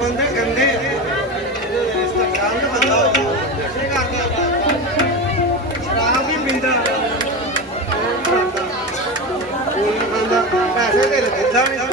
ਬੰਦੇ ਗੰਦੇ ਇਸ ਦਾ ਗੰਦ ਬੰਦਾ ਨਸ਼ੇ ਕਰਦਾ ਸ਼ਰਾਬ ਵੀ ਪੀਂਦਾ। ਕੋਈ ਬੰਦਾ ਪੈਸੇ ਦੇ ਦਿੰਦਾ ਨਹੀਂ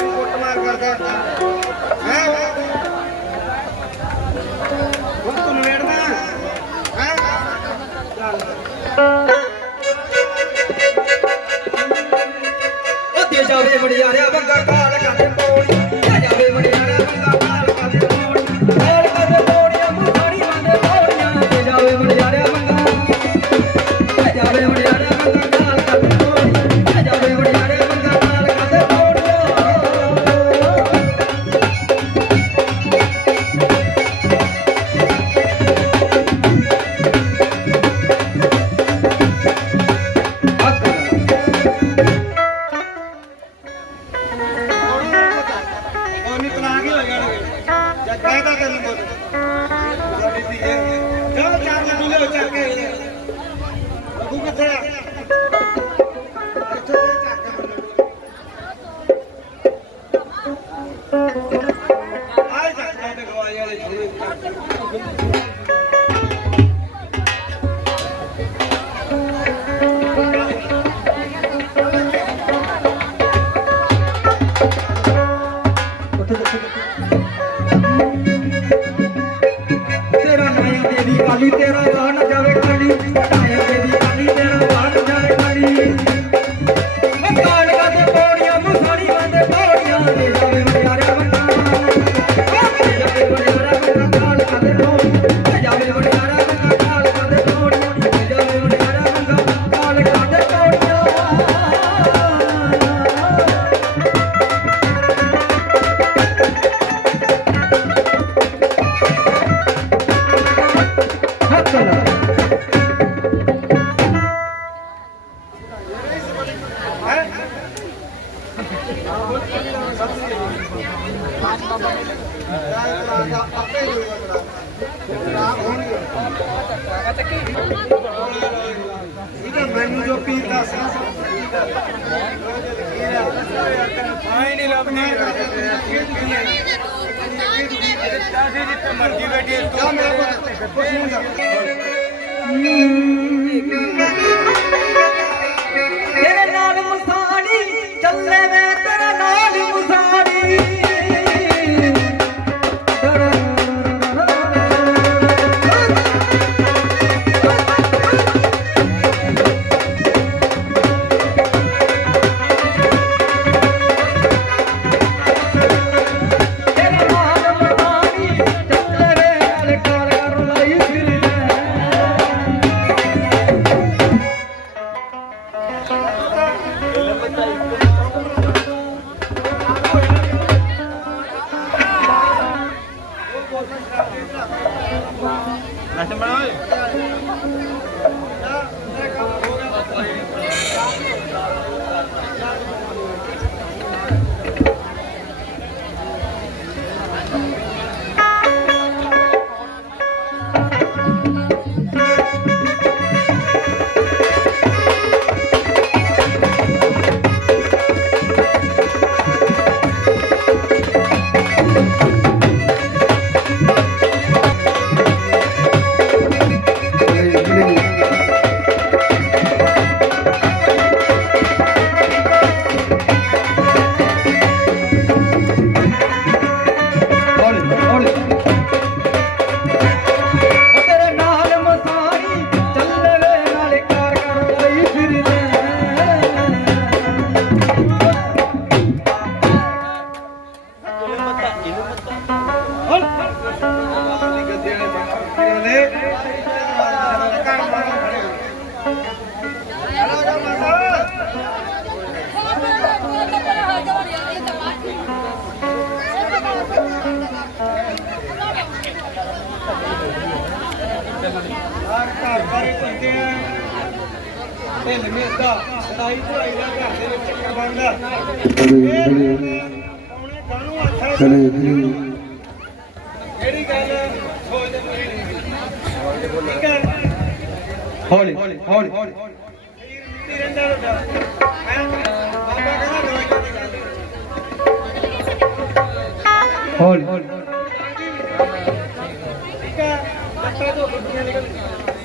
ਚੱਕ ਕੇ ਤੇ ਗਵਾਈ ਵਾਲੇ ਛੋੜੇ ਤੇਰਾ ਨਾਇਆ ਮੈਨੂੰ ਜੋ ਪੀਤਾ ਸੀ ਆਈ ਨਹੀਂ ਲੱਭਣੀ ਜਿੱਥੇ ਮਰਜ਼ੀ ਬੈਠੀ ਤੂੰ ਮੇਰੇ ਕੋਲ ਕੁਝ ਨਹੀਂ ਹੌਲੀ ਪੁੱਛਦੇ ਆ ਢਿੱਲ ਮਿਲਦਾ ਲੜਾਈ ਝੜਾਈ ਦਾ ਘਰ ਦੇ ਵਿੱਚ ਚੱਕਰ ਬਣਦਾ ਪੌਣੇ ਕਾਹਨੂੰ ਆਖਿਆ ਜਿਹੜੀ ਗੱਲ? ਸੋਚਦੇ ਪੂਰੀ ਨਹੀਂ ਠੀਕ ਹੈ। ਹੌਲੀ ਹੌਲੀ। ਹੌਲੀ ਨਹੀਂ ਰਹਿੰਦਾ ਵੱਡਾ ਹੈਂ? ਬਾਬਾ ਕਹਿੰਦਾ ਦਵਾਈ ਦੀ ਗੱਲ। ਹੌਲੀ। ਠੀਕ ਹੈ। ਲੱਤਾਂ ਤੋਂ ਗੁੱਡੀਆਂ ਨਿਕਲ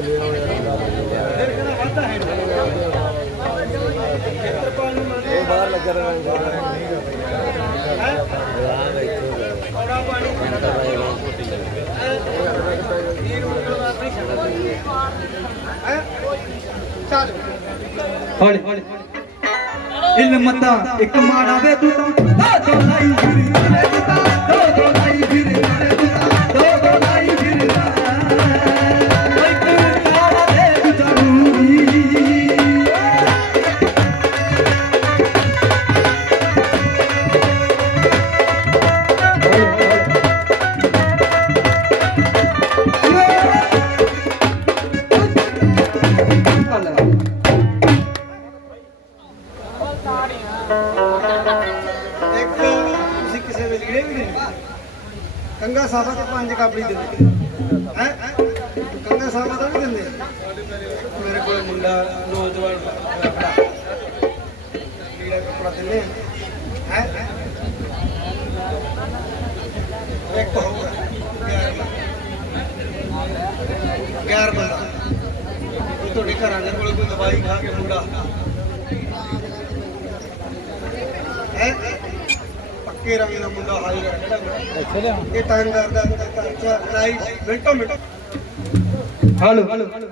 ਕਹਿੰਦਾ ਦਰਦ ਫਿਰ ਹੈ ਇਹ ਮੁੰਡਾ ਕਹਿੰਦਾ ਇਹ ਤੇਰੀ ਭਾਈ ਨਾਲ ਲੈ ਕੇ ਇਹ ਰੂਟ ਦਾ ਨਹੀਂ ਛੱਡਦਾ ਹੈ ਚੱਲ ਹੌਲੀ। ਇਲਮ ਤਾਂ ਇੱਕ ਮਾੜਾ ਵੇ ਤੂੰ ਤਾਂ। ਇੱਕ ਤੁਸੀਂ ਕਿਸੇ ਵੇਲੇ ਗਏ ਵੀ ਨਹੀਂ ਕੰਗਾ ਸਾਬਾ ਤੇ ਪੰਜ ਕਾਪੜੀ ਦਿੰਦੇ। ਹੈ? ਕੰਗਾ ਸਾਬਾ ਤਾਂ ਨਹੀਂ ਦਿੰਦੇ। ਮੇਰੇ ਕੋਲ ਮੁੰਡਾ ਨੌਜਵਾਨ ਖੜਾ ਲੀੜਾ ਕੱਪੜਾ ਦਿੰਦੇ ਹੈ? ਇੱਕ ਹੋਊਗਾ। ਗਿਆਰ ਬੰਦਾ ਇਹ ਤੁਹਾਡੇ ਘਰਾਂ ਦੇ ਕੋਲ ਕੋਈ ਦਵਾਈ ਖਾ ਕੇ ਮੁੰਡਾ। ਹੈ। ਪੱਕੇ ਰੰਗ ਦਾ ਮੁੰਡਾ ਹਾਈ ਕਰ ਜਿਹੜਾ ਅੱਛਾ ਲਿਆ ਇਹ ਟਾਈਮ ਕਰਦਾ ਘਰ ਚ ਲਾਈਟ ਮਿੰਟੋ ਮਿੰਟ। ਹਲੋ